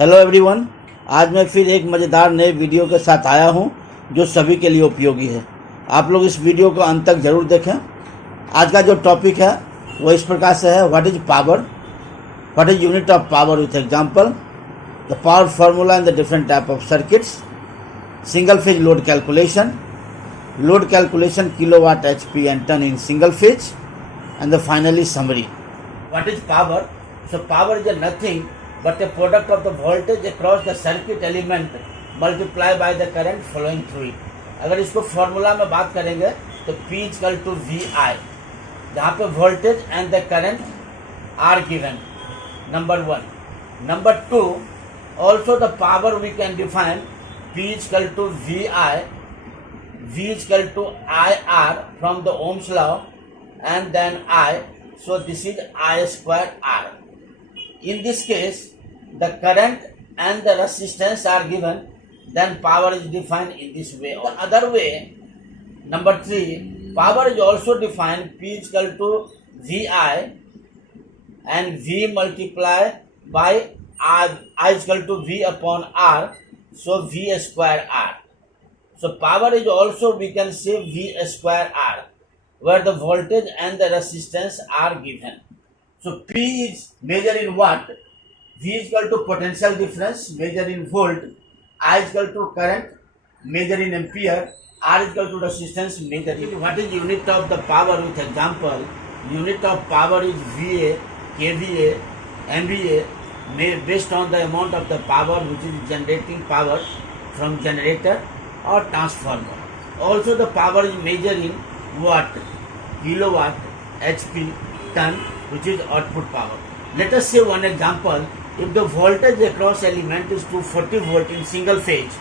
Hello everyone, आज मैं फिर एक मज़ेदार नए वीडियो के साथ आया हूं जो सभी के लिए उपयोगी है। आप लोग इस वीडियो को अंत तक ज़रूर देखें। आज का जो टॉपिक है वो इस प्रकार से है, what is power, what is unit of power with example, the power formula in the different type of circuits, single phase load calculation kilowatt HP and ton in single phase, and the finally summary. What is power? So power is nothing but a product of the voltage across the circuit element multiplied by the current flowing through it. अगर इसको formula में बात करेंगे तो P equal to VI, जहाँ पे voltage and the current are given, number 1. Number 2, also the power we can define P equal to VI, V equal to IR from the Ohm's law and then I, so this is I square R. In this case, the current and the resistance are given, then power is defined in this way. Or other way, number 3, power is also defined P is equal to VI and V multiplied by R, I is equal to V upon R, so V square R. So power is also, we can say V square R, where the voltage and the resistance are given. So P is measured in watt, V is equal to potential difference measured in volt, I is equal to current measured in ampere, R is equal to resistance measured in. What is unit of the power with example? Unit of power is VA, kVA, MVA, based on the amount of the power which is generating power from generator or transformer. Also the power is measured in watt, kilowatt, HP, ton, which is output power. Let us say one example. If the voltage across element is 240 volt in single phase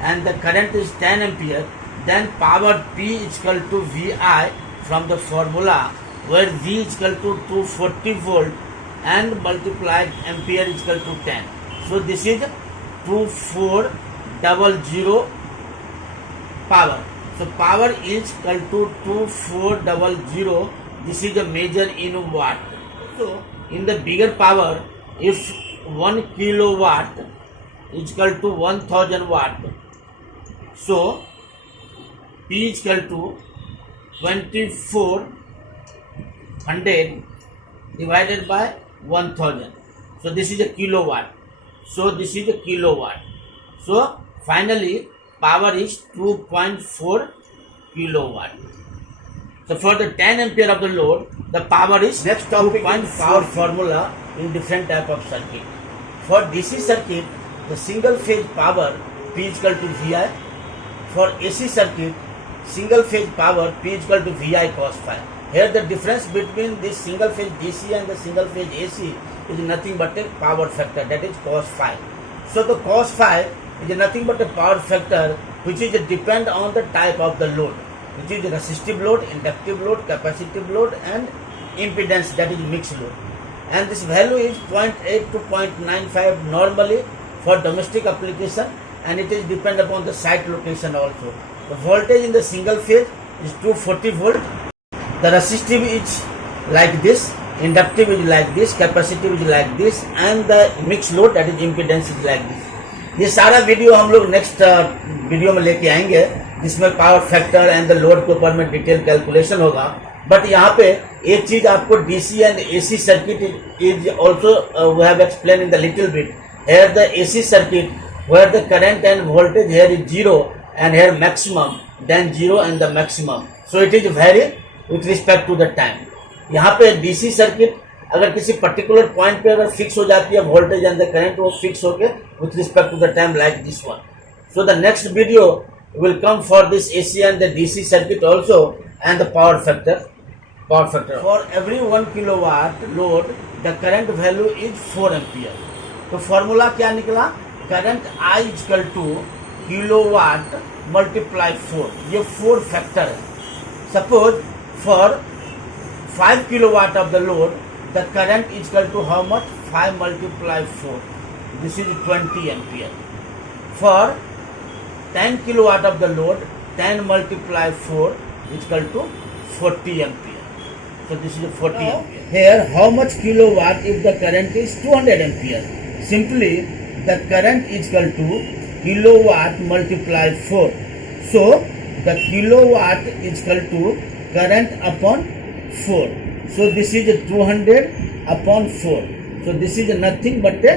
and the current is 10 ampere, then power P is equal to VI from the formula, where V is equal to 240 volt and multiplied ampere is equal to 10. So this is 2400 power. So power is equal to 2400. This is a measure in watt. So in the bigger power, if 1 kilowatt is equal to 1000 watt, so P is equal to 2400 divided by 1000. So this is a kilowatt. So this is a kilowatt. So finally power is 2.4 kilowatt. So for the 10 ampere of the load, the power is next topic power formula in different type of circuit. For DC circuit, the single phase power P is equal to VI. For AC circuit, single phase power P is equal to VI cos phi. Here the difference between this single phase DC and the single phase AC is nothing but a power factor, that is cos phi. So the cos phi is nothing but a power factor which is depend on the type of the load, which is resistive load, inductive load, capacitive load and impedance, that is mixed load. And this value is 0.8 to 0.95 normally for domestic application, and it is depend upon the site location also. The voltage in the single phase is 240 volt, the resistive is like this, inductive is like this, capacitive is like this, and the mixed load, that is impedance, is like this. ये सारा video हम लोग next video में लेके आएंगे, जिसमें power factor and the load के ऊपर में डिटेल कैलकुलेशन होगा. बट यहाँ पे एक चीज आपको DC and AC circuit is also we have explain in the little bit. Here the AC circuit where the current and voltage here is zero and here maximum, then zero and the maximum. So it is very with respect to the time. यहाँ पे DC circuit अगर किसी particular point पे अगर fix हो जाती है voltage and the current, वो फिक्स होके with respect to the time like this one. So the next video will come for this AC and the DC circuit also, and the power factor. For every 1 kilowatt load, the current value is 4 ampere. तो formula क्या निकला? Current I is equal to kilowatt multiply 4. ये 4 factor है. Suppose for 5 kilowatt of the load, the current is equal to how much? 5 multiply 4. This is 20 ampere. For 10 kilowatt of the load, 10 multiply 4 is equal to 40 ampere. So this is 40 ampere. Here how much kilowatt if the current is 200 ampere? Simply the current is equal to kilowatt multiply 4. So the kilowatt is equal to current upon 4. So this is 200 upon 4. So this is nothing but a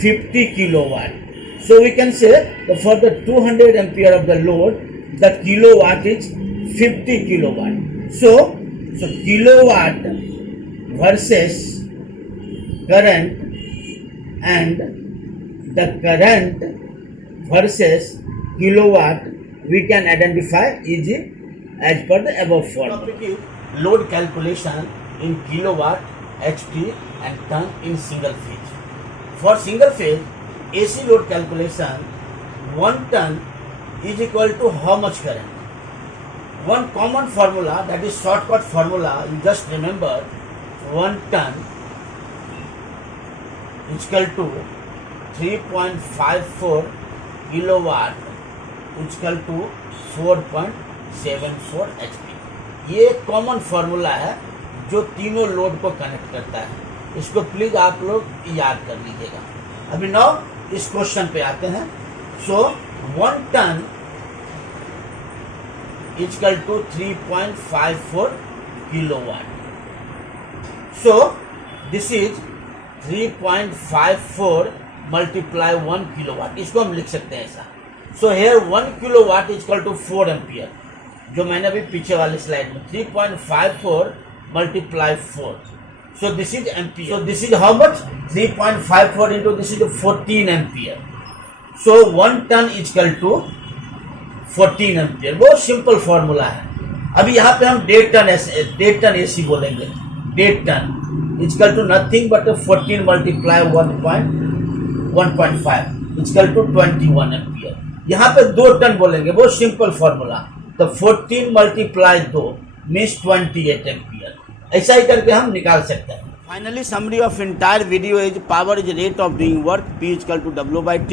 50 kilowatt. So we can say that for the 200 ampere of the load, the kilowatt is 50 kilowatt. So kilowatt versus current, and the current versus kilowatt we can identify easy as per the above formula. Topic is load calculation in kilowatt, HP and ton in single phase. For single phase AC load calculation, 1 ton is equal to how much current? One common formula, that is shortcut formula, you just remember, 1 ton is equal to 3.54 kilowatt is equal to 4.74 HP. ये common formula है जो तीनों load को connect करता है. इसको please आप लोग याद कर लीजिएगा. अभी नौ इस क्वेश्चन पे आते हैं. सो 1 ton is equal to 3.54 kilowatt. So this is 3.54 multiply 1 kilowatt. इसको हम लिख सकते हैं ऐसा. So here 1 kilowatt is equal to 4 ampere. जो मैंने अभी पीछे वाले स्लाइड में 3.54 multiply 4. So this is ampere. So this is how much? 3.54 into this is 14 ampere. So 1 ton is equal to 14 ampere. बहुत सिंपल फॉर्मूला है. अभी यहाँ पे हम 1.5 टन एसी बोलेंगे. 1.5 ton equal to nothing but 14 multiply 1.5 equal to 21 ampere. यहाँ पे 2 ton बोलेंगे. बहुत सिंपल फॉर्मूला. तो 14 मल्टीप्लाई 2 मीन्स 28 एम्पियर. ऐसा ही करके हम निकाल सकते हैं. Finally summary of entire video is power is rate of doing work. P equal to W/T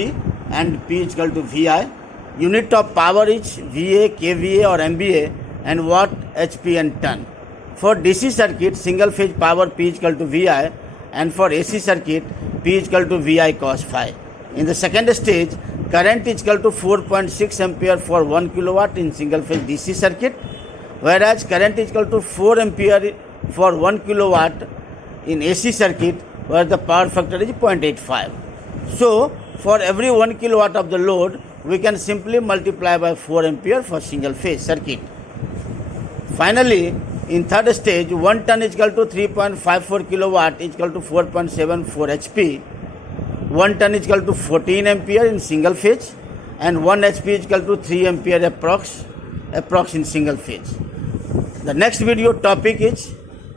and P equal to VI. Unit of power is VA, kVA or MVA and watt, HP and ton. For DC circuit, single phase power P is equal to VI, and for AC circuit P is equal to VI cos phi. In the second stage, current is equal to 4.6 ampere for 1 kilowatt in single phase DC circuit, whereas current is equal to 4 ampere for 1 kilowatt in AC circuit where the power factor is 0.85. So for every 1 kilowatt of the load, we can simply multiply by 4 ampere for single phase circuit. Finally, in third stage, 1 ton is equal to 3.54 kilowatt is equal to 4.74 HP. 1 ton is equal to 14 ampere in single phase, and 1 HP is equal to 3 ampere approx in single phase. The next video topic is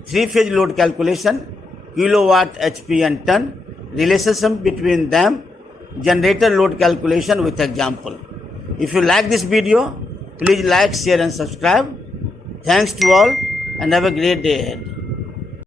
3-phase load calculation, kilowatt, HP and ton, relationship between them, generator load calculation with example. If you like this video, please like, share and subscribe. Thanks to all and have a great day ahead.